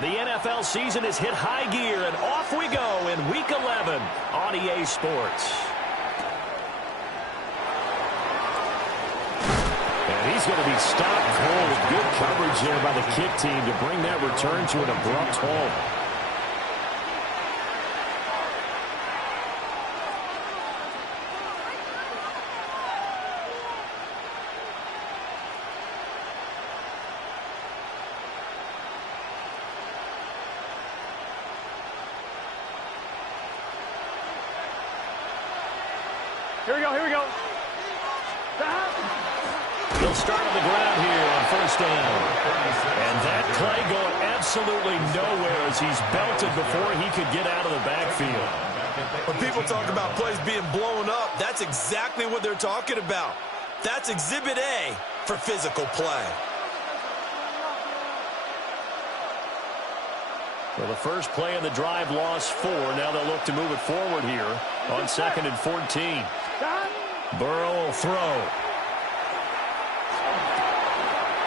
The NFL season has hit high gear, and off we go in Week 11 on EA Sports. And he's going to be stopped cold. Good coverage there by the kick team to bring that return to an abrupt halt. Here we go, here we go. He'll start on the ground here on first down. And that play going absolutely nowhere as he's belted before he could get out of the backfield. When people talk about plays being blown up, that's exactly what they're talking about. That's Exhibit A for physical play. Well, the first play of the drive lost 4. Now they'll look to move it forward here on 2nd and 14. Burrow will throw.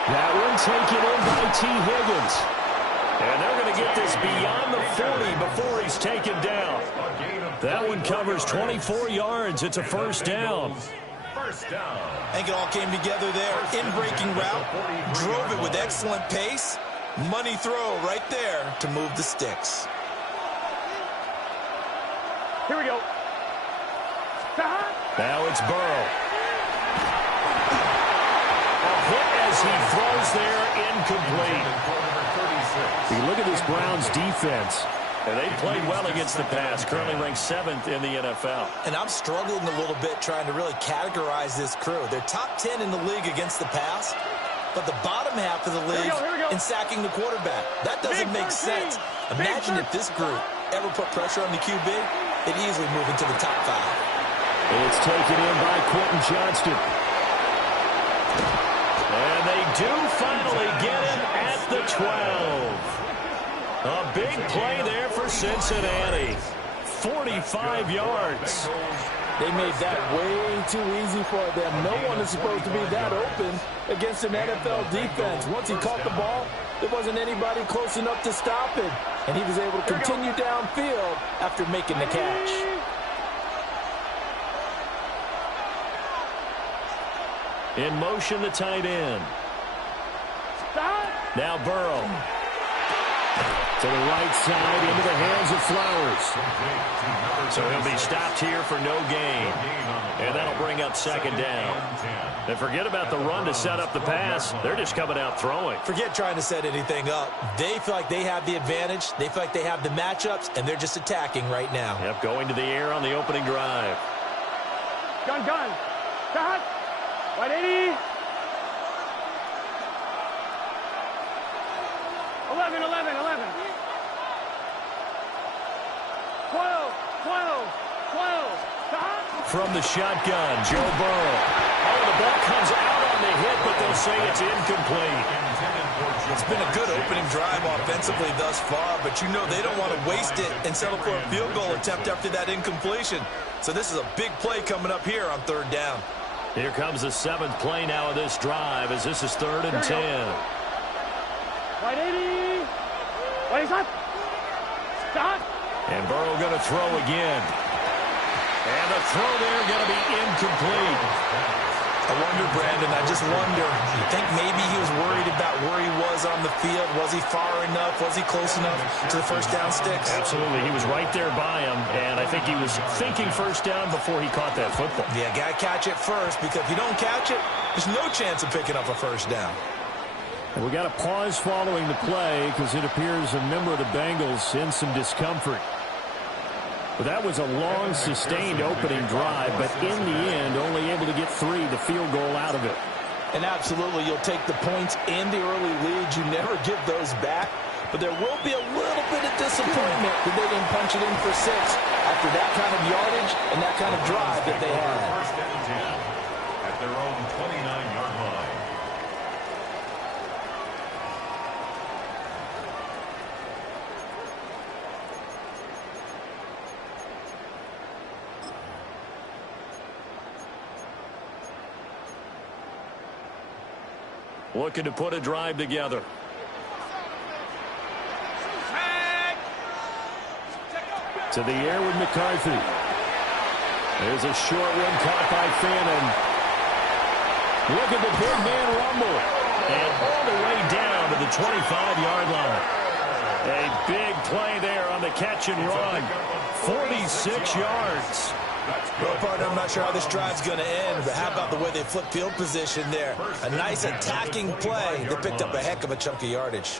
That one taken in by T. Higgins. And they're going to get this beyond the 40 before he's taken down. That one covers 24 yards. It's a first down. I think it all came together there. In-breaking route. Drove it with excellent pace. Money throw right there to move the sticks. Here we go. Now it's Burrow. A hit as he throws there, incomplete. You look at this Browns defense, and they played well against the pass, currently ranked 7th in the NFL. And I'm struggling a little bit trying to really categorize this crew. They're top 10 in the league against the pass, but the bottom half of the league in sacking the quarterback. That doesn't make sense. Imagine if this group ever put pressure on the QB, they'd easily move into the top 5. It's taken in by Quentin Johnston. And they do finally get him at the 12. A big play there for Cincinnati. 45 yards. They made that way too easy for them. No one is supposed to be that open against an NFL defense. Once he caught the ball, there wasn't anybody close enough to stop it. And he was able to continue downfield after making the catch. In motion, the tight end. Now Burrow. To the right side, into the hands of Flowers. So he'll be stopped here for no gain. And that'll bring up 2nd down. And forget about the run to set up the pass. They're just coming out throwing. Forget trying to set anything up. They feel like they have the advantage. They feel like they have the matchups, and they're just attacking right now. Yep, going to the air on the opening drive. Gun. Shot. 180. 11. 12. Stop. From the shotgun, Joe Burrow. Oh, the ball comes out on the hit, but they'll say it's incomplete. It's been a good opening drive offensively thus far, but you know they don't want to waste it and settle for a field goal attempt after that incompletion. So this is a big play coming up here on 3rd down. Here comes the 7th play now of this drive as this is 3rd and 10. 180. What is that? Stop. And Burrow going to throw again. And the throw there going to be incomplete. I wonder, Brandon, I just wonder, you think maybe he was worried about where he was on the field? Was he far enough? Was he close enough to the first down sticks? Absolutely. He was right there by him, and I think he was thinking first down before he caught that football. Yeah, got to catch it first, because if you don't catch it, there's no chance of picking up a first down. And we got a pause following the play because it appears a member of the Bengals in some discomfort. But that was a long, sustained opening drive, but in the end, only able to get 3, the field goal out of it. And absolutely, you'll take the points and the early leads. You never give those back. But there will be a little bit of disappointment that they didn't punch it in for 6 after that kind of yardage and that kind of drive that they had. First and 10 at their own 29-yard line. Looking to put a drive together. To the air with McCarthy. There's a short one caught by Fannin. Look at the big man rumble. And all the way down to the 25-yard line. A big play there on the catch and run. 46 yards. Well, partner, I'm not sure how this drive's going to end, but how about the way they flip field position there? A nice attacking play. They picked up a heck of a chunk of yardage.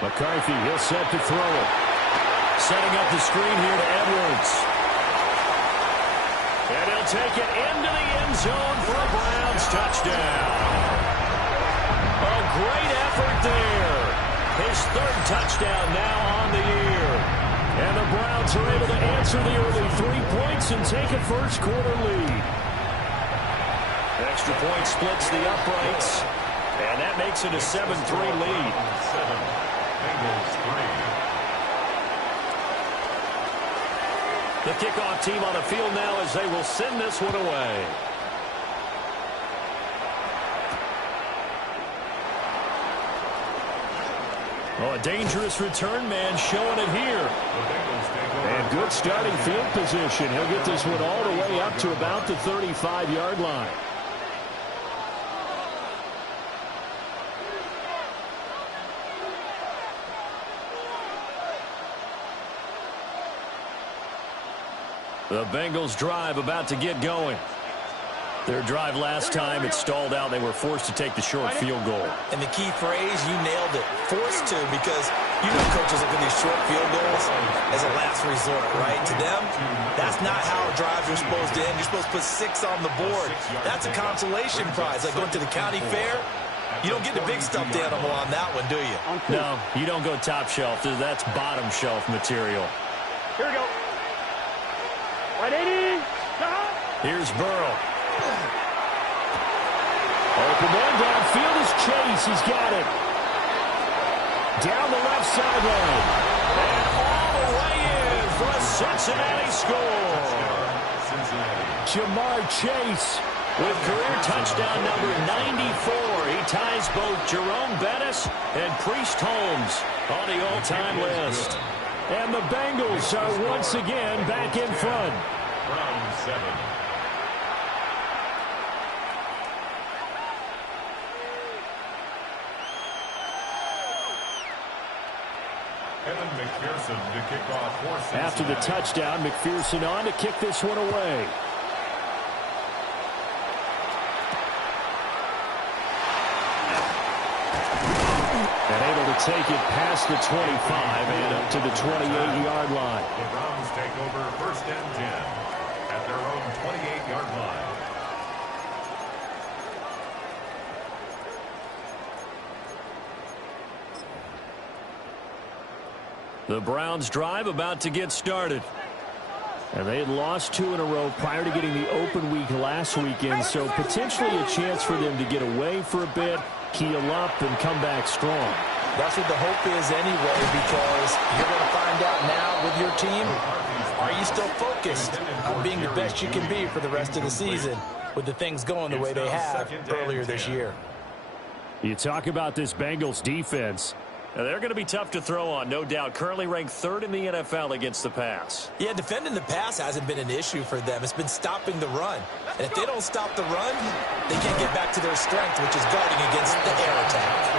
McCarthy, he'll set to throw it. Setting up the screen here to Edwards. And he'll take it into the end zone for a Browns touchdown. A great effort there. His third touchdown now on the year. And the Browns are able to answer the early 3 points and take a first-quarter lead. Extra point splits the uprights. And that makes it a 7-3 lead. The kickoff team on the field now as they will send this one away. Oh, a dangerous return man showing it here. And good starting field position. He'll get this one all the way up to about the 35-yard line. The Bengals drive about to get going. Their drive last time, it stalled out. They were forced to take the short field goal. And the key phrase, you nailed it. Forced to, because you know coaches look at these short field goals as a last resort, right? To them, that's not how drives are supposed to end. You're supposed to put 6 on the board. That's a consolation prize. Like going to the county fair, you don't get the big stuffed animal on that one, do you? No, you don't go top shelf. That's bottom shelf material. Here we go. 180. Here's Burrow. Open man downfield is Chase. He's got it. Down the left sideline. And all the way in for a Cincinnati score. Jamar Chase with career touchdown number 94. He ties both Jerome Bettis and Priest Holmes on the all-time list. And the Bengals are once again back in front. Round 7. McPherson to kick off for Cincinnati. After the touchdown, McPherson on to kick this one away. And able to take it past the 25 and up to the 28-yard line. The Browns take over 1st and 10 at their own 28-yard line. The Browns drive about to get started. And they had lost 2 in a row prior to getting the open week last weekend, so potentially a chance for them to get away for a bit, keel up, and come back strong. That's what the hope is anyway, because you're going to find out now with your team, are you still focused on being the best you can be for the rest of the season with the things going the way they have earlier this year? You talk about this Bengals defense. Now, they're going to be tough to throw on, no doubt. Currently ranked 3rd in the NFL against the pass. Yeah, defending the pass hasn't been an issue for them. It's been stopping the run. And if they don't stop the run, they can't get back to their strength, which is guarding against the air attack.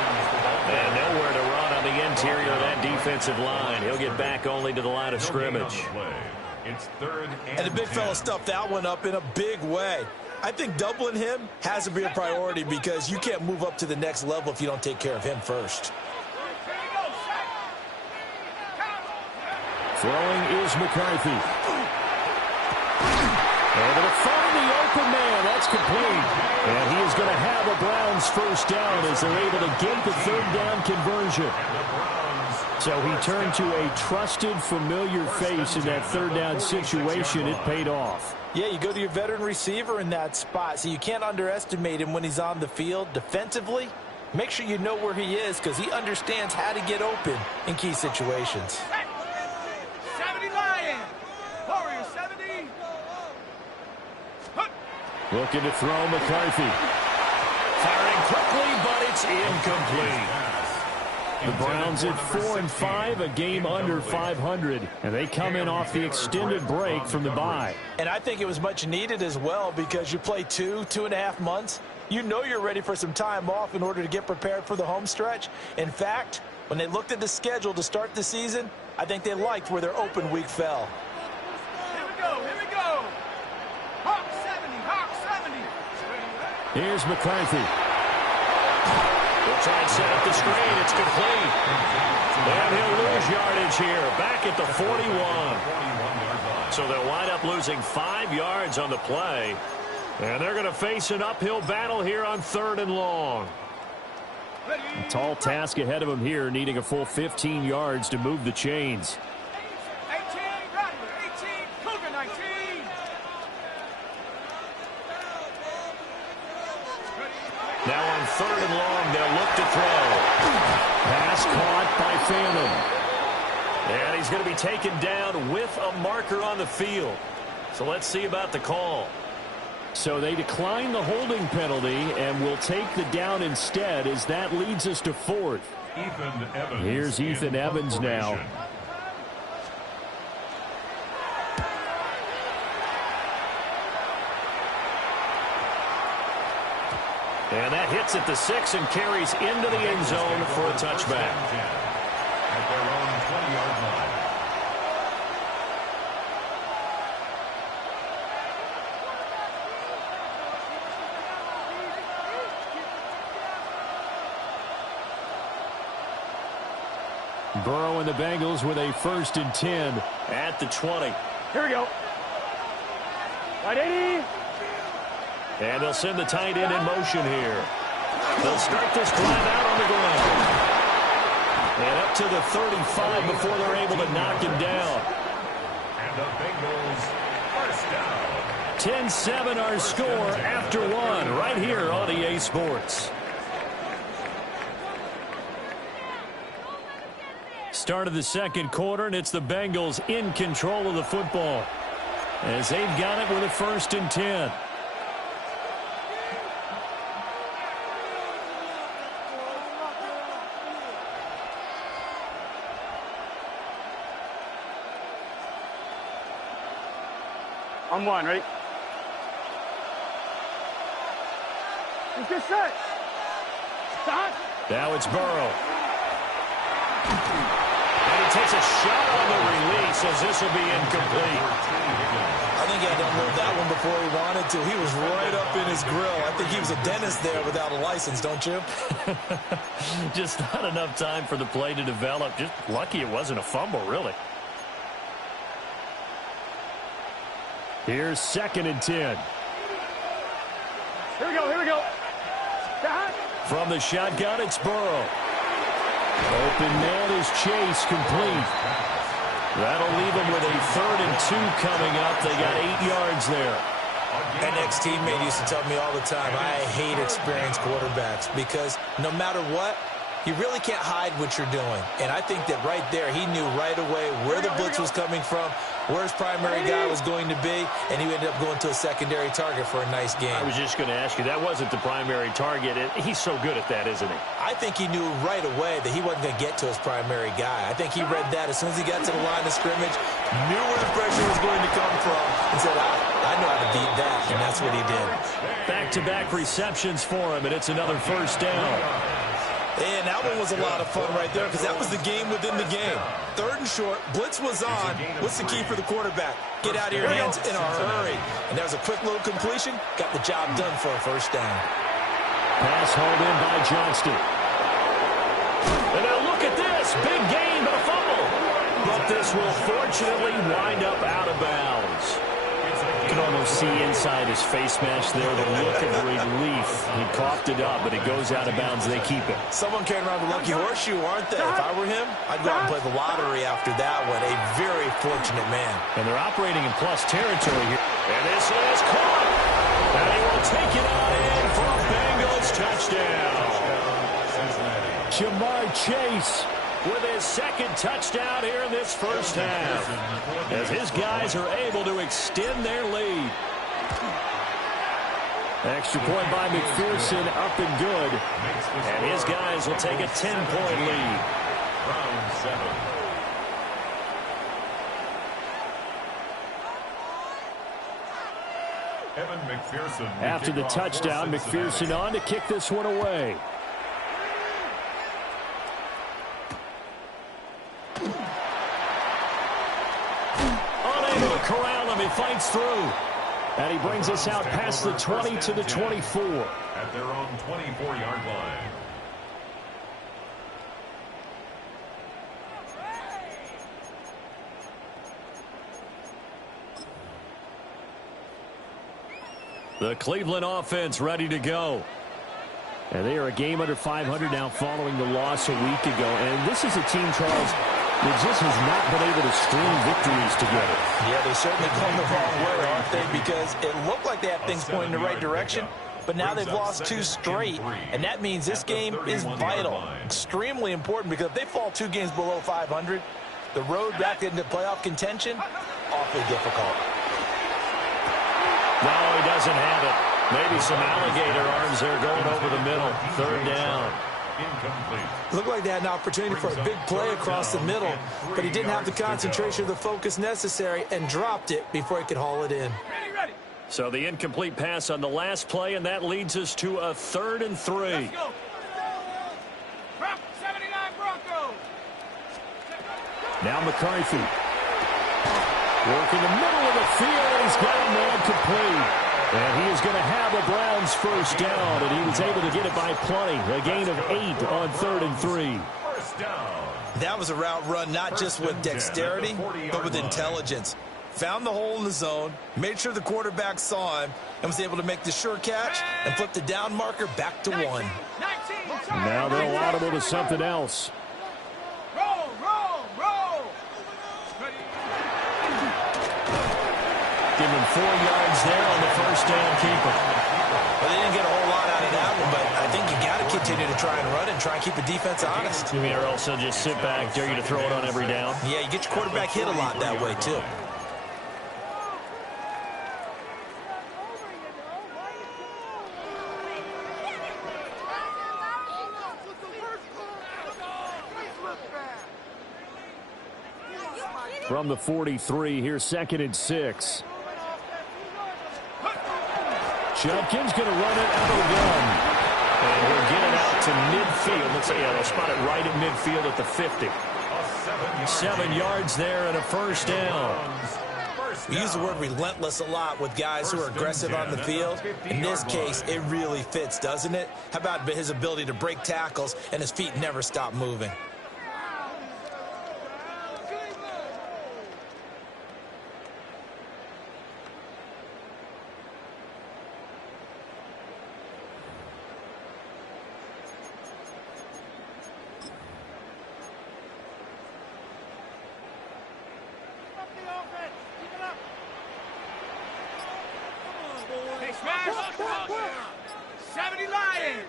And nowhere to run on the interior of that defensive line. He'll get back only to the line of scrimmage. It's 3rd and the big fella stuffed that one up in a big way. I think doubling him has to be a priority because you can't move up to the next level if you don't take care of him first. Throwing is McCarthy. Able to find the open man. That's complete. And he is going to have a Browns first down as they're able to get the 3rd down conversion. So he turned to a trusted, familiar face in that third down situation. It paid off. Yeah, you go to your veteran receiver in that spot, so you can't underestimate him when he's on the field. Defensively, make sure you know where he is because he understands how to get open in key situations. 70 Lions. Warriors 70. Looking to throw McCarthy. Firing quickly, but it's incomplete. The Browns at 4-5, a game under 500, and they come in off the extended break from the bye. And I think it was much needed as well because you play 2.5 months. You know you're ready for some time off in order to get prepared for the home stretch. In fact, when they looked at the schedule to start the season, I think they liked where their open week fell. Here we go, here we go. Hawk 70, Hawk 70. Here's McCarthy. We'll try and set up the screen. It's complete. And he'll lose yardage here. Back at the 41. So they'll wind up losing 5 yards on the play. And they're going to face an uphill battle here on 3rd and long. A tall task ahead of them here, needing a full 15 yards to move the chains. 18, Rattler, 18, Cougar 19. Now on 3rd and long, they'll look to throw. Pass caught by Phantom. And he's going to be taken down with a marker on the field. So let's see about the call. So they decline the holding penalty and will take the down instead as that leads us to 4th. Here's Ethan Evans now. And that hits at the 6 and carries into the end zone for a touchback. At their own 20-yard line. Burrow and the Bengals with a 1st and 10 at the 20. Here we go. Right 80. And they'll send the tight end in motion here. They'll start this drive out on the ground. And up to the 35 before they're able to knock him down. And the Bengals first down. 10-7 our score after 1 right here on EA Sports. Start of the 2nd quarter, and it's the Bengals in control of the football as they've got it with a 1st and 10. On 1, ready? Let's get set. Stop. Now it's Burrow. And he takes a shot on the release as this will be incomplete. I think he had to unload that one before he wanted to. He was right up in his grill. I think he was a dentist there without a license, don't you? Just not enough time for the play to develop. Just lucky it wasn't a fumble, really. Here's 2nd and 10. Here we go, here we go. Stop. From the shotgun, it's Burrow. Open man is Chase, complete. That'll leave them with a 3rd and 2 coming up. They got 8 yards there. An ex-teammate used to tell me all the time, I hate experienced quarterbacks because no matter what, you really can't hide what you're doing. And I think that right there, he knew right away where the blitz was coming from, where his primary guy was going to be, and he ended up going to a secondary target for a nice game. I was just going to ask you, that wasn't the primary target. He's so good at that, isn't he? I think he knew right away that he wasn't going to get to his primary guy. I think he read that as soon as he got to the line of scrimmage, knew where the pressure was going to come from, and said, I know how to beat that, and that's what he did. Back-to-back receptions for him, and it's another 1st down. And that one was a lot of fun right there because that was the game within the game. 3rd and short, blitz was on. What's the key for the quarterback? Get out of your hands in a hurry. And that was a quick little completion. Got the job done for a 1st down. Pass hauled in by Johnston. And now look at this. Big gain, but a fumble. But this will fortunately wind up out of bounds. can almost see inside his face mask there, the look of relief. He coughed it up, but it goes out of bounds. They keep it. Someone carrying around the lucky horseshoe, aren't they? If I were him, I'd go out and play the lottery after that one. A very fortunate man. And they're operating in plus territory here. And this is caught. And he will take it on in for a Bengals touchdown. Jamar Chase with his second touchdown here in this first half, as his guys are able to extend their lead. Extra point by McPherson, up and good. And his guys will take a 10-point lead. Round 7. Evan McPherson. After the touchdown, McPherson on to kick this one away. Unable to corral him, he fights through. And he brings us out past the 20 to the 24. At their own 24-yard line. The Cleveland offense ready to go. And they are a game under 500 now following the loss a week ago. And this is a team, Charles, that just has not been able to string victories together. Yeah, they're certainly going the wrong way, aren't they? Because it looked like they had things pointing in the right direction, but now they've lost 2 straight, and that means this game is vital, extremely important, because if they fall 2 games below 500, the road back into playoff contention, awfully difficult. No, he doesn't have it. Maybe some alligator arms there going over the middle. 3rd down. Incomplete. Looked like they had an opportunity for a big play across the middle, but he didn't have the concentration or the focus necessary and dropped it before he could haul it in. Ready. So the incomplete pass on the last play, and that leads us to a 3rd and 3. Let's go. 79 Broncos. Now McCarthy. Work in the middle of the field, and he's got a man complete. And he is going to have the Browns first down, and he was able to get it by plenty. A gain of 8 on 3rd and 3. First down. That was a route run not just with dexterity, but with intelligence. Found the hole in the zone, made sure the quarterback saw him, and was able to make the sure catch and flip the down marker back to 1. 19. Now they'll audible to something else. Roll. Give him 4 yards there on the first down keeper. Well, they didn't get a whole lot out of that one, but I think you got to continue to try and run and try and keep the defense honest. You mean, or else they'll just sit back, dare you to throw it on every down? Yeah, you get your quarterback hit a lot that way, too. From the 43, here's 2nd and 6. Jumpkins going to run it out of the gun. And we'll get it out to midfield. Let's say, they'll spot it right at midfield at the 50. 7 yards there and a first down. We use the word relentless a lot with guys who are aggressive on the field. In this case, it really fits, doesn't it? How about his ability to break tackles and his feet never stop moving? Smash. 70 Lions.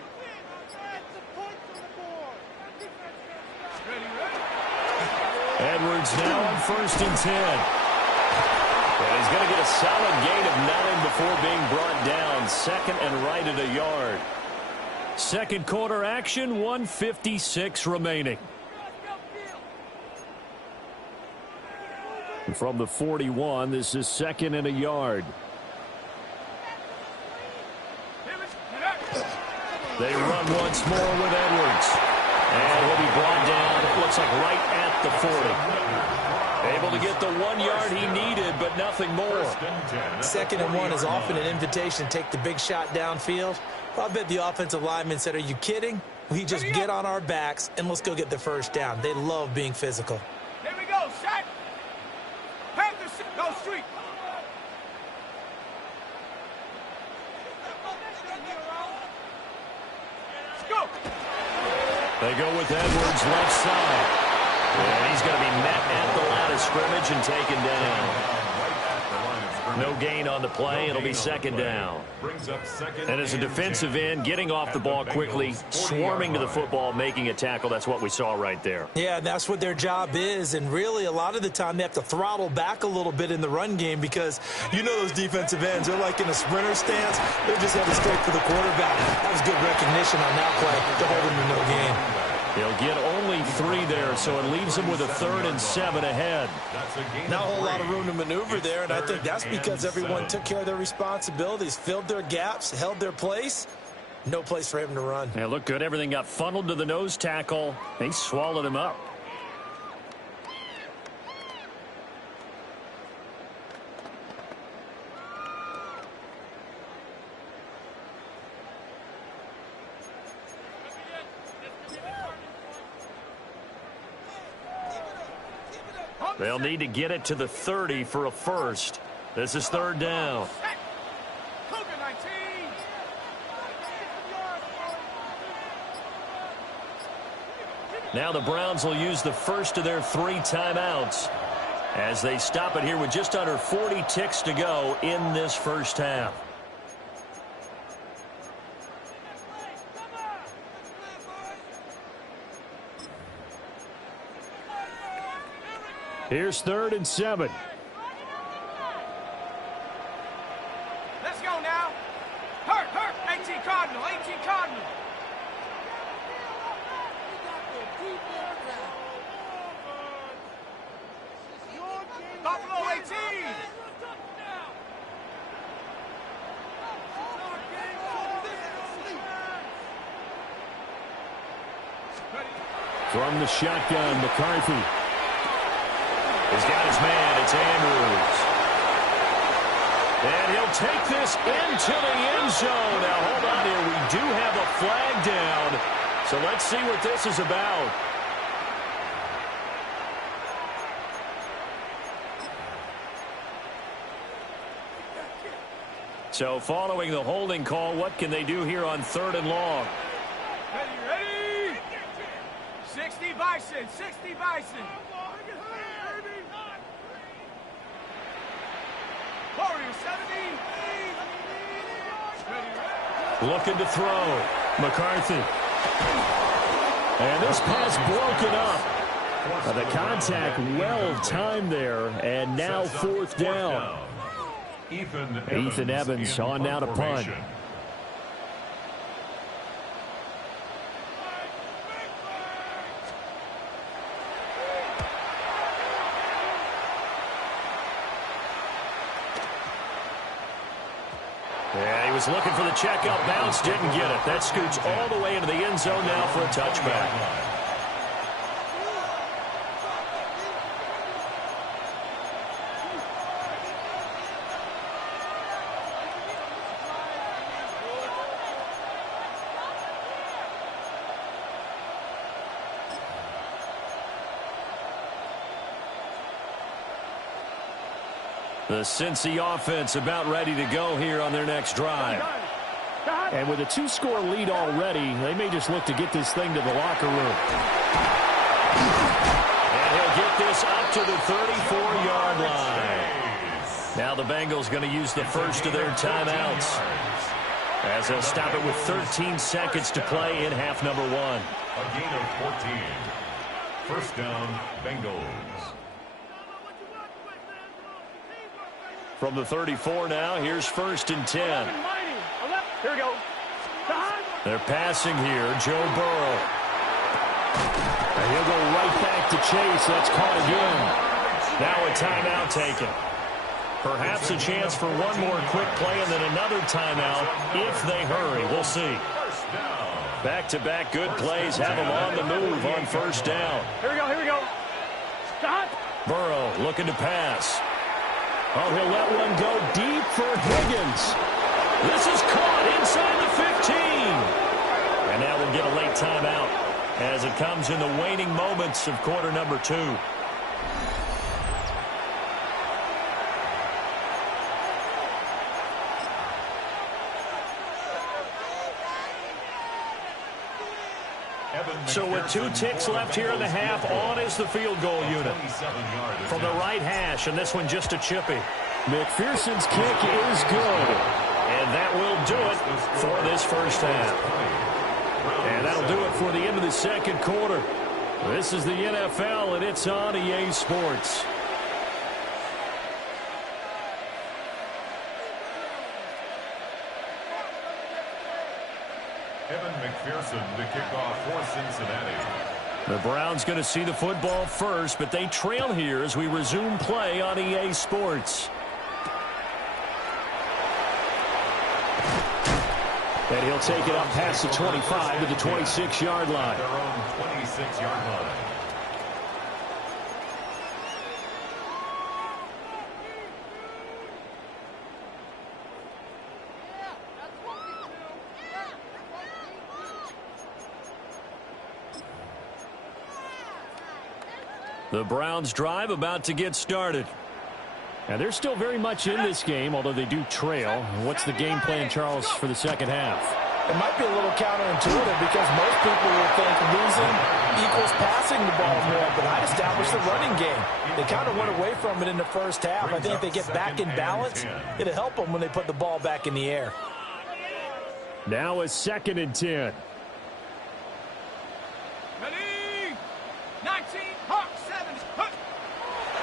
Edwards now on 1st and 10. And he's going to get a solid gain of 9 before being brought down. 2nd and right at a yard. 2nd quarter action, 1:56 remaining. From the 41, this is 2nd and a yard. They run once more with Edwards. And he'll be brought down, it looks like right at the 40. Able to get the 1 yard he needed, but nothing more. 2nd and 1 is often an invitation to take the big shot downfield. Well, I bet the offensive lineman said, are you kidding? We just get on our backs and let's go get the first down. They love being physical. Here we go, shot. Go street. They go with Edwards left side. And he's going to be met at the line of scrimmage and taken down. No gain on the play. It'll be second down. And as a defensive end, getting off the ball quickly, swarming to the football, making a tackle, that's what we saw right there. Yeah, that's what their job is. And really, a lot of the time, they have to throttle back a little bit in the run game because you know those defensive ends, they're like in a sprinter stance. They're just headed straight for the quarterback. That was good recognition on that play to hold him to no gain. He'll get only 3 there, so it leaves him with a 3rd and 7 ahead. Not a whole lot of room to maneuver there, and I think that's because everyone took care of their responsibilities, filled their gaps, held their place. No place for him to run. Yeah, looked good. Everything got funneled to the nose tackle. They swallowed him up. They'll need to get it to the 30 for a first. This is 3rd down. Now the Browns will use the first of their 3 timeouts as they stop it here with just under 40 ticks to go in this first half. Here's 3rd and 7. Let's go now. Hurt. 18 Cardinal. Buffalo 18. From the shotgun, McCarthy. He's got his man. It's Andrews. And he'll take this into the end zone. Now, hold on here. We do have a flag down. So let's see what this is about. So following the holding call, what can they do here on 3rd and long? Ready? 60 Bison. Warriors 70. Looking to throw. McCarthy. And this pass broken up. The contact well timed there. And now 4th down. Ethan Evans on now to punt. Yeah, he was looking for the checkout bounce, didn't get it. That scoots all the way into the end zone now for a touchback. The Cincy offense about ready to go here on their next drive. And with a 2-score lead already, they may just look to get this thing to the locker room. And he'll get this up to the 34-yard line. Now the Bengals going to use the first of their timeouts as they'll stop it with 13 seconds to play in half number 1. A gain of 14. First down, Bengals. From the 34 now, here's 1st and 10. Here we go. They're passing here, Joe Burrow. And he'll go right back to Chase. That's caught again. Now a timeout taken. Perhaps a chance for one more quick play and then another timeout if they hurry. We'll see. Back-to-back good plays have them on the move on 1st down. Here we go. Stop. Burrow looking to pass. Oh, he'll let one go deep for Higgins. This is caught inside the 15. And now we'll get a late timeout as it comes in the waning moments of quarter number 2. So with 2 ticks left here in the half, on is the field goal unit. From the right hash, and this one just a chippy. McPherson's kick is good. And that will do it for this first half. And that'll do it for the end of the second quarter. This is the NFL, and it's on EA Sports. Evan McPherson to kick off for Cincinnati. The Browns going to see the football first, but they trail here as we resume play on EA Sports. And he'll take it up past the 25 to the 26-yard line. Their own 26-yard line. The Browns drive about to get started. And they're still very much in this game, although they do trail. What's the game plan, Charles, for the second half? It might be a little counterintuitive because most people will think losing equals passing the ball more, but I'd establish the running game. They kind of went away from it in the first half. I think if they get back in balance, it'll help them when they put the ball back in the air. Now a 2nd and 10. Ready? 19, Hawk 7.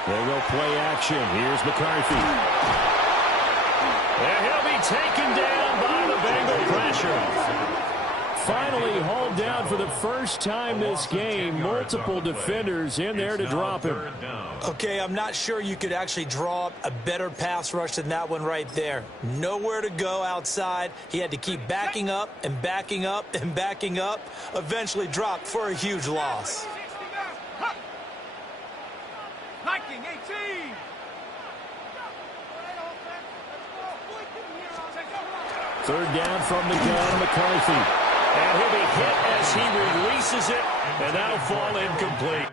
They will play action. Here's McCarthy. And he'll be taken down by the Bengal pressure. Finally hauled down for the first time this game. Multiple defenders in there to drop him. Okay, I'm not sure you could actually draw up a better pass rush than that one right there. Nowhere to go outside. He had to keep backing up and backing up and backing up. Eventually dropped for a huge loss. Liking 18. Third down from the gun, McCarthy. And he'll be hit as he releases it, and that'll fall incomplete.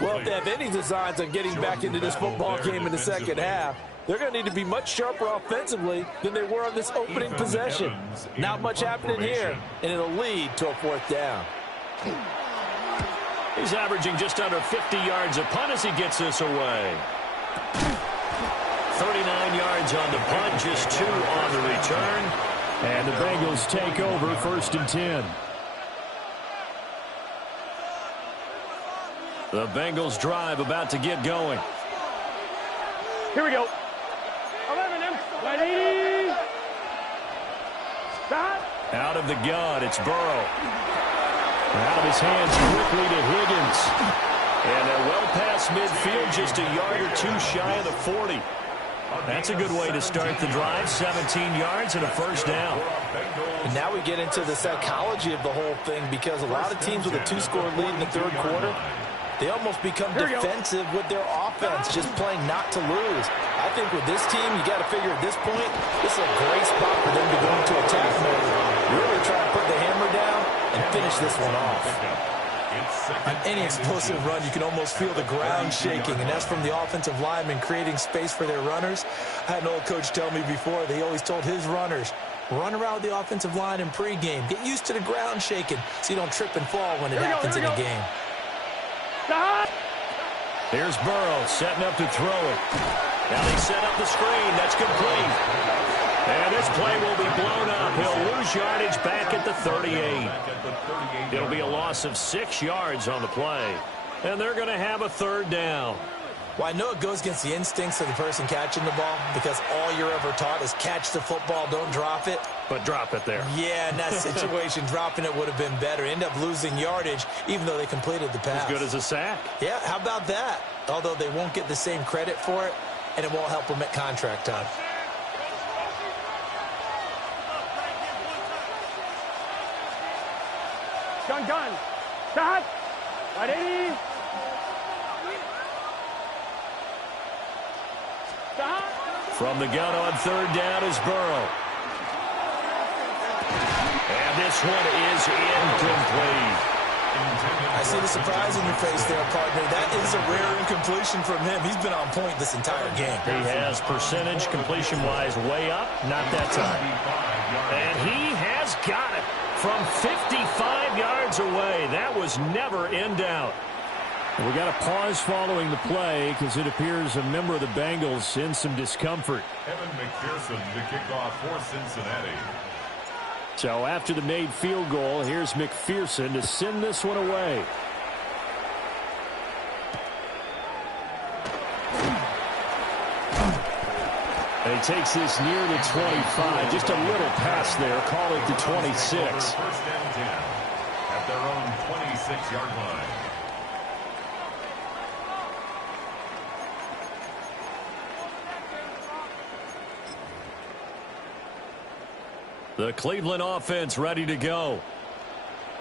Well, if they have any designs on getting back into this football game in the second half, they're going to need to be much sharper offensively than they were on this opening possession. Not much happening here, and it'll lead to a 4th down. He's averaging just under 50 yards a punt as he gets this away. 39 yards on the punt, just 2 on the return. And the Bengals take over 1st and 10. The Bengals drive about to get going. Here we go. 11, ready. Stop. Out of the gun, it's Burrow. Out of his hands quickly to Higgins. And they're well past midfield, just a yard or 2 shy of the 40. That's a good way to start the drive. 17 yards and a 1st down. And now we get into the psychology of the whole thing because a lot of teams with a 2-score lead in the 3rd quarter, they almost become defensive with their offense, just playing not to lose. I think with this team, you got to figure at this point, this is a great spot for them to go into attack mode. Really try to put the hammer down and finish this one off. On any explosive run, you can almost feel the ground shaking, and that's from the offensive linemen creating space for their runners. I had an old coach tell me before, they always told his runners, run around the offensive line in pregame. Get used to the ground shaking so you don't trip and fall when it happens in a game. Here's Burrow setting up to throw it. Now they set up the screen. That's complete. And this play will be blown up. He'll lose yardage back at the 38. It'll be a loss of 6 yards on the play. And they're going to have a 3rd down. Well, I know it goes against the instincts of the person catching the ball because all you're ever taught is catch the football, don't drop it. But drop it there. Yeah, in that situation, dropping it would have been better. End up losing yardage, even though they completed the pass. As good as a sack. Yeah, how about that? Although they won't get the same credit for it, and it won't help them at contract time. Gun. Stop. Ready? Stop. From the gun on third down is Burrow. And this one is incomplete. I see the surprise in your face there, partner. That is a rare incompletion from him. He's been on point this entire game. He has percentage completion-wise way up, not that time. And he has got it from 55 yards away. That was never in doubt. We got a pause following the play because it appears a member of the Bengals in some discomfort. Evan McPherson to kick off for Cincinnati. So after the made field goal, here's McPherson to send this one away. And he takes this near the 25. Just a little pass there. Call it the 26. First and 10 at their own 26-yard line. The Cleveland offense ready to go.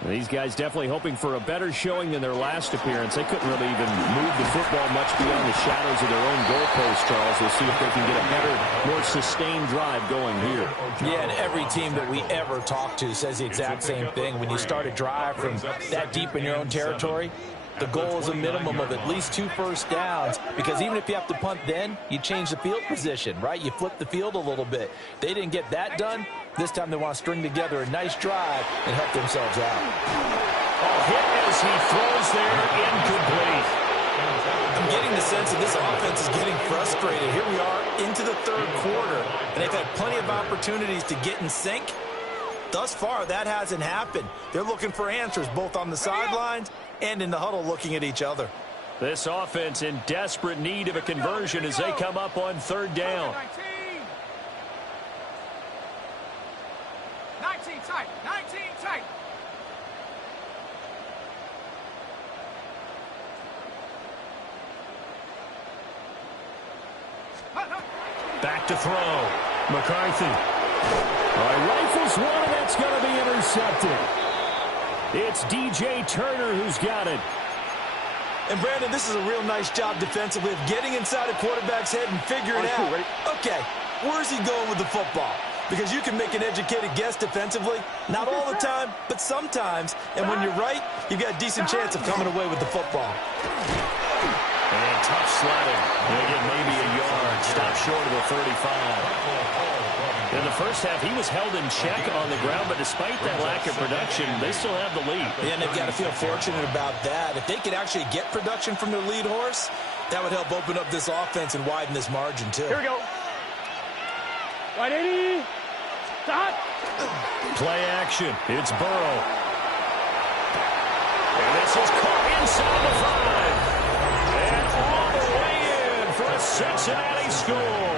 These guys definitely hoping for a better showing than their last appearance. They couldn't really even move the football much beyond the shadows of their own goalpost, Charles. We'll see if they can get a better, more sustained drive going here. Yeah, and every team that we ever talk to says the exact same thing. When you start a drive from that deep in your own territory, the goal is a minimum of at least 2 first downs, because even if you have to punt then, you change the field position, right? You flip the field a little bit. They didn't get that done. This time they want to string together a nice drive and help themselves out. Hit as he throws there, incomplete. I'm getting the sense that this offense is getting frustrated. Here we are into the third quarter, and they've had plenty of opportunities to get in sync. Thus far, that hasn't happened. They're looking for answers both on the sidelines and in the huddle looking at each other. This offense in desperate need of a conversion as they come up on third down. 19 tight, 19 tight. Back to throw. McCarthy. All right, rifles one, and that's going to be intercepted. It's DJ Turner who's got it. And, Brandon, this is a real nice job defensively of getting inside a quarterback's head and figuring out, okay, where's he going with the football? Because you can make an educated guess defensively. Not all the time, but sometimes. And when you're right, you've got a decent chance of coming away with the football. And tough sledding. They get maybe a yard. Stop short of the 35. In the first half, he was held in check on the ground, but despite that lack of production, they still have the lead. And they've got to feel fortunate about that. If they could actually get production from their lead horse, that would help open up this offense and widen this margin, too. Here we go. 180. Stop. Play action. It's Burrow. And this is caught inside the 5. And all the way in for a Cincinnati score.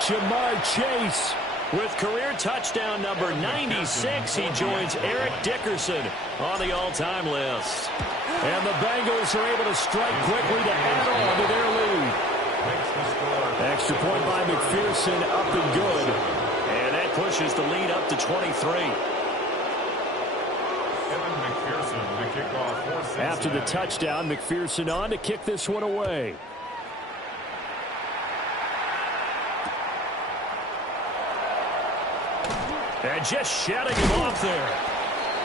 Jamar Chase with career touchdown number 96. He joins Eric Dickerson on the all-time list. And the Bengals are able to strike quickly to add on to their lead. Extra point by McPherson, up and good. And that pushes the lead up to 23. Evan McPherson to kick off for Cincinnati. After the touchdown, McPherson on to kick this one away. And just shutting him off there.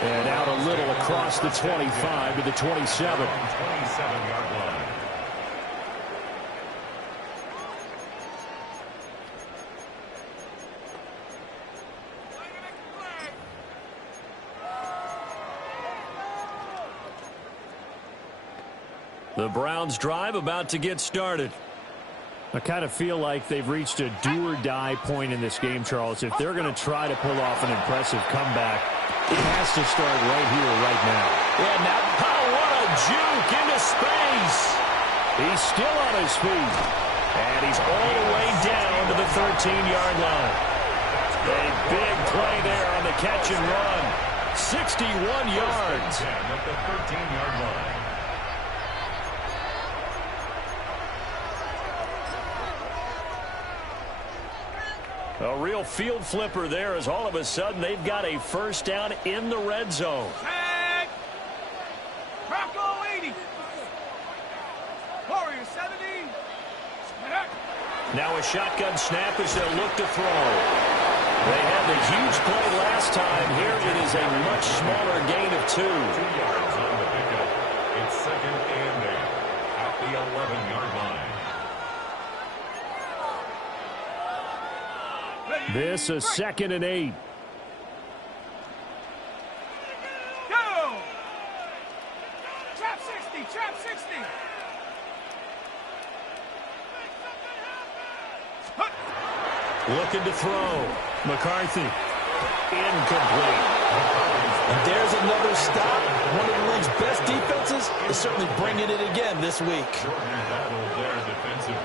And out a little across the 25 to the 27. 27-yard line. The Browns drive about to get started. I kind of feel like they've reached a do-or-die point in this game, Charles. If they're going to try to pull off an impressive comeback, it has to start right here, right now. Yeah, now, what a juke into space. He's still on his feet. And he's all the way down to the 13-yard line. A big play there on the catch and run. 61 yards. At the 13-yard line. A real field flipper there as all of a sudden they've got a first down in the red zone. Now a shotgun snap as they'll look to throw. They had the huge play last time. Here it is a much smaller gain of 2. 2 yards on the pickup. It's 2nd and 8 at the 11-yard line. This is 2nd and 8. Go! Trap 60, trap 60. Looking to throw. McCarthy. Incomplete. And there's another stop. One of the league's best defenses is certainly bringing it again this week. Shortened battle there defensively.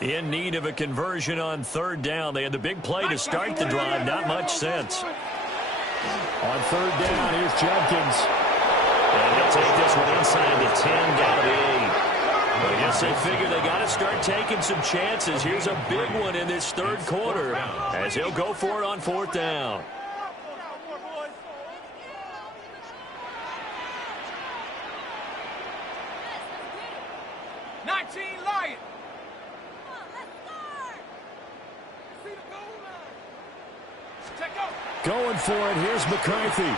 In need of a conversion on 3rd down. They had the big play to start the drive. Not much sense. On 3rd down, here's Jenkins. And he'll take this one inside the 10, down to the 8. I guess they figure they got to start taking some chances. Here's a big one in this 3rd quarter as he'll go for it on 4th down. Going for it. Here's McCarthy.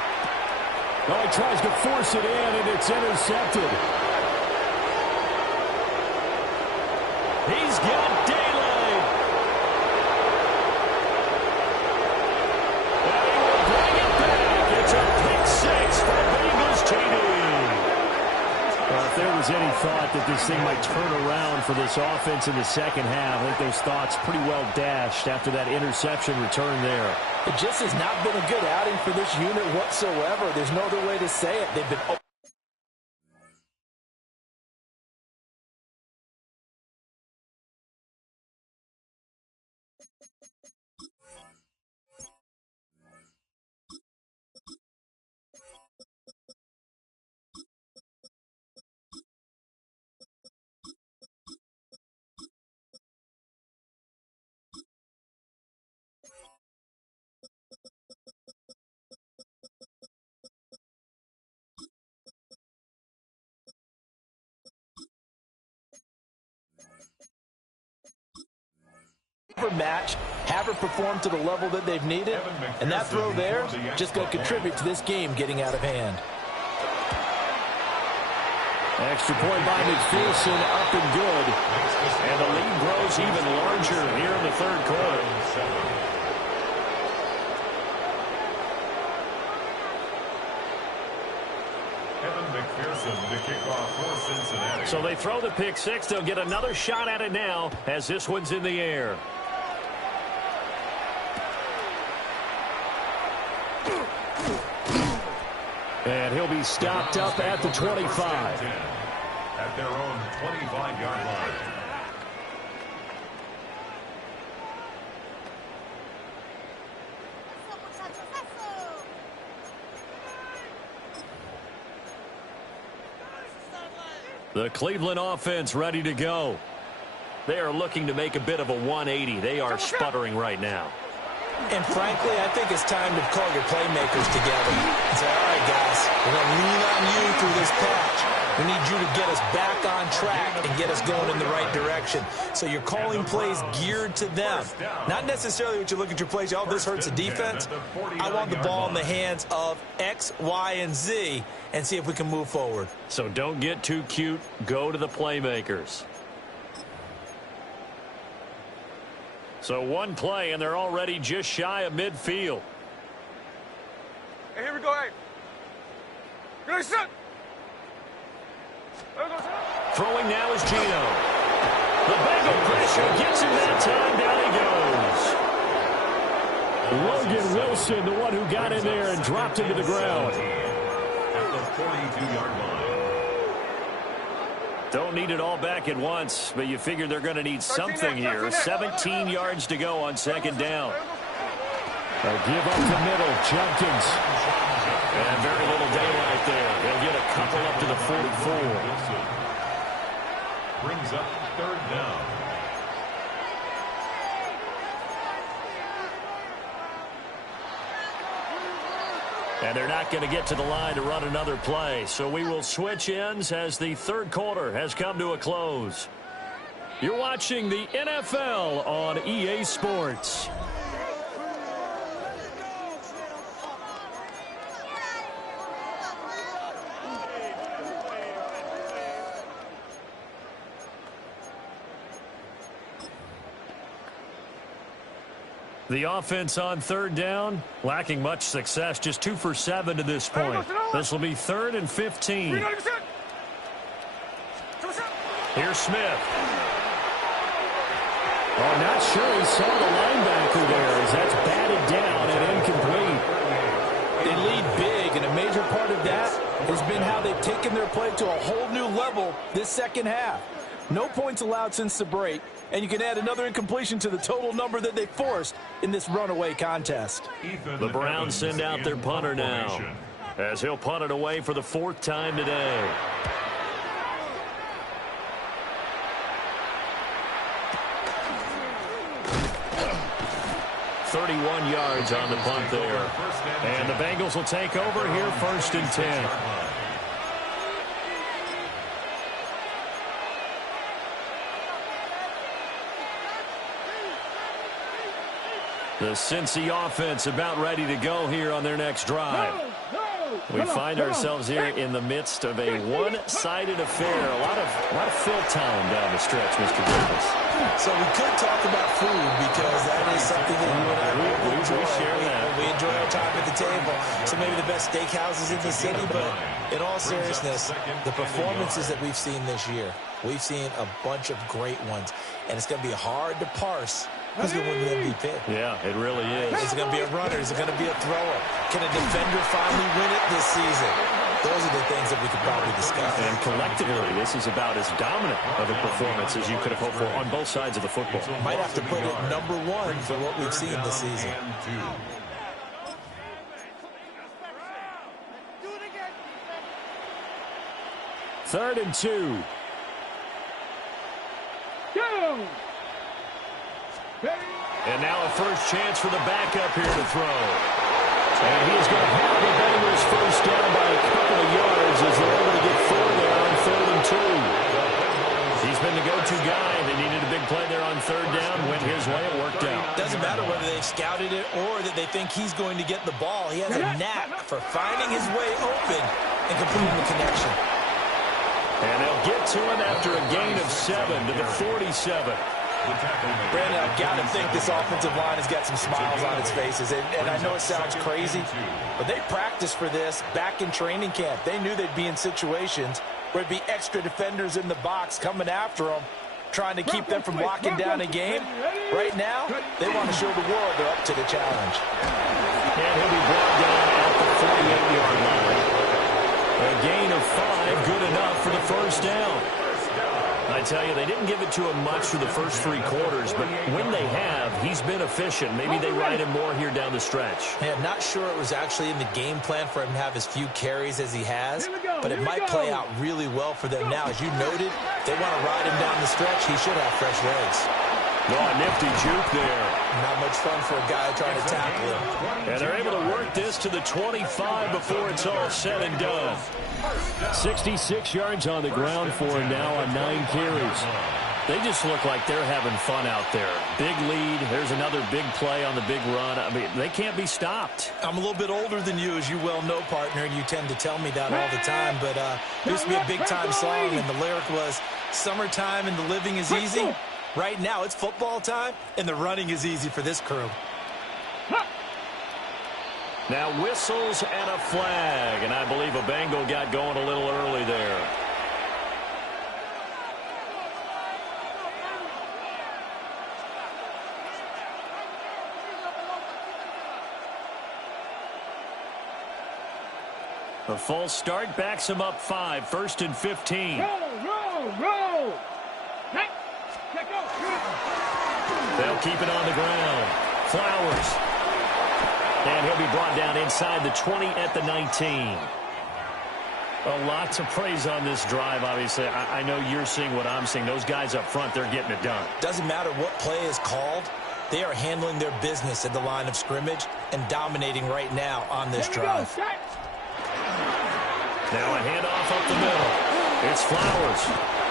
Oh, he tries to force it in, and it's intercepted. He's got daylight. And he will bring it back. It's a pick 6 for Bengals TD. Well, if there was any thought that this thing might turn around for this offense in the second half, I think those thoughts pretty well dashed after that interception return there. It just has not been a good outing for this unit whatsoever. There's no other way to say it. They've been... match, haven't performed to the level that they've needed, and that throw there just going to contribute to this game getting out of hand. Extra point by McPherson, up and good. And the lead grows even larger here in the 3rd quarter. McPherson to kick off for Cincinnati. So they throw the pick 6. They'll get another shot at it now as this one's in the air. And he'll be stopped up at the 25. At their own 25-yard line. The Cleveland offense ready to go. They are looking to make a bit of a 180. They are sputtering right now. And frankly, I think it's time to call your playmakers together and say, all right, guys, we're going to lean on you through this patch. We need you to get us back on track and get us going in the right direction. So you're calling plays geared to them. Not necessarily what you look at your plays, oh, this hurts the defense. I want the ball in the hands of X, Y, and Z and see if we can move forward. So don't get too cute. Go to the playmakers. So one play, and they're already just shy of midfield. Hey, here we go, hey. Good shot. Throwing now is Gino. The Bengal pressure gets him that time. Down he goes. Logan Wilson, the one who got in there and dropped him to the ground. At the 42-yard line. Don't need it all back at once, but you figure they're going to need something here. 17 yards to go on 2nd down. A give up the middle, Jenkins. And very little daylight there. They'll get a couple up to the 44. Brings up 3rd down. And they're not going to get to the line to run another play. So we will switch ends as the third quarter has come to a close. You're watching the NFL on EA Sports. The offense on third down, lacking much success, just 2 for 7 to this point. This will be 3rd and 15. Here's Smith. Oh, not sure he saw the linebacker there as that's batted down and incomplete. They lead big, and a major part of that has been how they've taken their play to a whole new level this second half. No points allowed since the break, and you can add another incompletion to the total number that they forced in this runaway contest. The Browns send out their punter now, as he'll punt it away for the 4th time today. .31 yards on the punt there. And the Bengals will take over here 1st and 10. The Cincy offense about ready to go here on their next drive. We find ourselves here in the midst of a one-sided affair. A lot of fill time down the stretch, Mr. Davis. So we could talk about food because that is something that you and I really enjoy. We share that. We enjoy our time at the table. So maybe the best steakhouses in the city, but in all seriousness, the performances that we've seen this year, we've seen a bunch of great ones, and it's going to be hard to parse who's going to win the MVP. Yeah, it really is. Is it going to be a runner? Is it going to be a thrower? Can a defender finally win it this season? Those are the things that we could probably discuss. And collectively, this is about as dominant of a performance as you could have hoped for on both sides of the football. Might have to put it #1 for what we've seen this season. Third and 2. And now a first chance for the backup here to throw. And he is going to have the Bengals first down by a couple of yards as they're able to get 4 there on 3rd and 2. He's been the go-to guy. They needed a big play there on 3rd down. Went his way. It worked out. Doesn't matter whether they've scouted it or that they think he's going to get the ball. He has a knack for finding his way open and completing the connection. And they'll get to him after a gain of 7 to the 47. Brandon, I've got to think this offensive line has got some smiles on its faces. And I know it sounds crazy, but they practiced for this back in training camp. They knew they'd be in situations where it'd be extra defenders in the box coming after them, trying to keep them from locking down a game. Right now, they want to show the world they're up to the challenge. And he'll be brought down at the 48-yard line. A gain of 5, good enough for the first down. I tell you, they didn't give it to him much for the first 3 quarters, but when they have, he's been efficient. Maybe they ride him more here down the stretch. Yeah, I'm not sure it was actually in the game plan for him to have as few carries as he has, but it might play out really well for them now. As you noted, they want to ride him down the stretch. He should have fresh legs. Oh, nifty juke there. Not much fun for a guy trying to tackle him. And they're able to work this to the 25 before it's all said and done. 66 yards on the ground for him now on 9 carries. They just look like they're having fun out there. Big lead. There's another big play on the big run. I mean, they can't be stopped. I'm a little bit older than you, as you well know, partner, and you tend to tell me that all the time. But there used to be a big-time song, and the lyric was, "Summertime and the living is easy." Right now, it's football time, and the running is easy for this crew. Now whistles and a flag, and I believe a Bengal got going a little early there. A false start backs him up 5, 1st and 15. Roll. They'll keep it on the ground. Flowers. And he'll be brought down inside the 20 at the 19. A lot to praise on this drive, obviously. I know you're seeing what I'm seeing. Those guys up front, they're getting it done. Doesn't matter what play is called. They are handling their business at the line of scrimmage and dominating right now on this drive. Now a handoff up the middle. It's Flowers.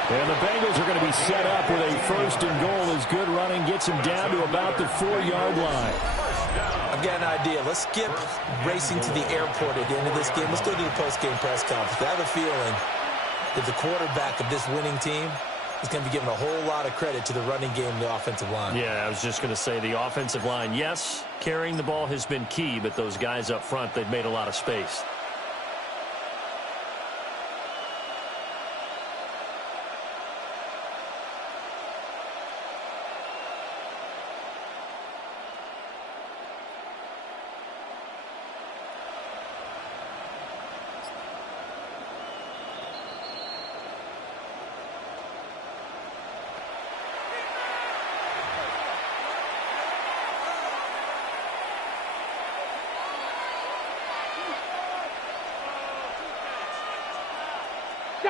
And the Bengals are going to be set up with a 1st and goal as good running gets him down to about the 4-yard line. I've got an idea. Let's skip racing to the airport at the end of this game. Let's go to the post-game press conference. I have a feeling that the quarterback of this winning team is going to be given a whole lot of credit to the running game and the offensive line. Yeah, I was just going to say the offensive line, yes, carrying the ball has been key, but those guys up front, they've made a lot of space.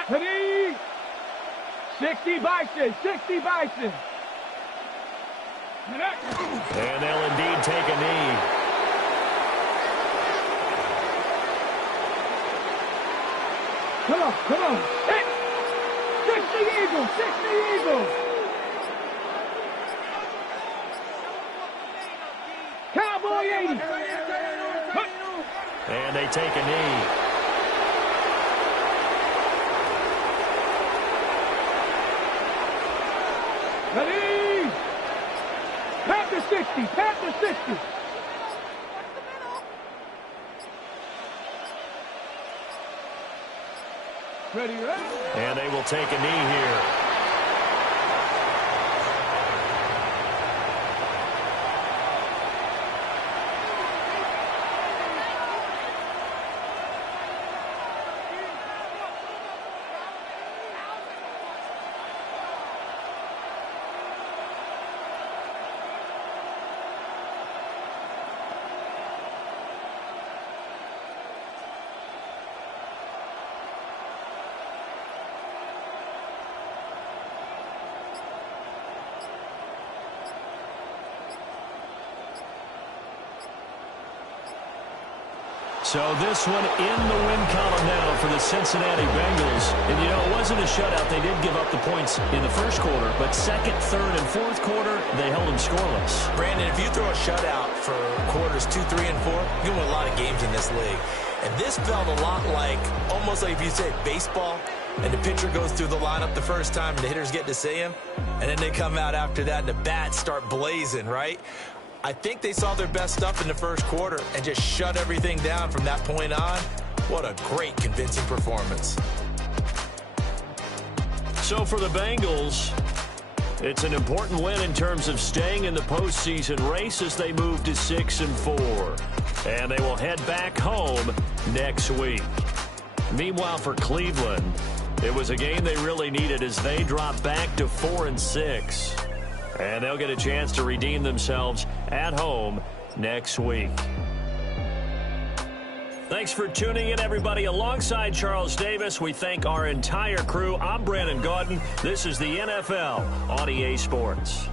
Ready? 60 Bison, 60 Bison. And they'll indeed take a knee. Come on, come on. 60 Eagles, 60 Eagles. Cowboy 80. And they take a knee. Ready? Panther 60, Panther 60. Ready, ready? And they will take a knee here. So this one in the win column now for the Cincinnati Bengals. And, you know, it wasn't a shutout. They did give up the points in the first quarter, but second, third, and fourth quarter, they held them scoreless. Brandon, if you throw a shutout for quarters 2, 3, and 4, you win a lot of games in this league. And this felt a lot like, almost like if you said baseball, and the pitcher goes through the lineup the first time, and the hitters get to see him, and then they come out after that, and the bats start blazing, right? I think they saw their best stuff in the first quarter and just shut everything down from that point on. What a great, convincing performance. So for the Bengals, it's an important win in terms of staying in the postseason race as they move to 6-4. And they will head back home next week. Meanwhile, for Cleveland, it was a game they really needed as they drop back to 4-6. And they'll get a chance to redeem themselves at home next week. Thanks for tuning in, everybody. Alongside Charles Davis, we thank our entire crew. I'm Brandon Gaudin. This is the NFL on EA Sports.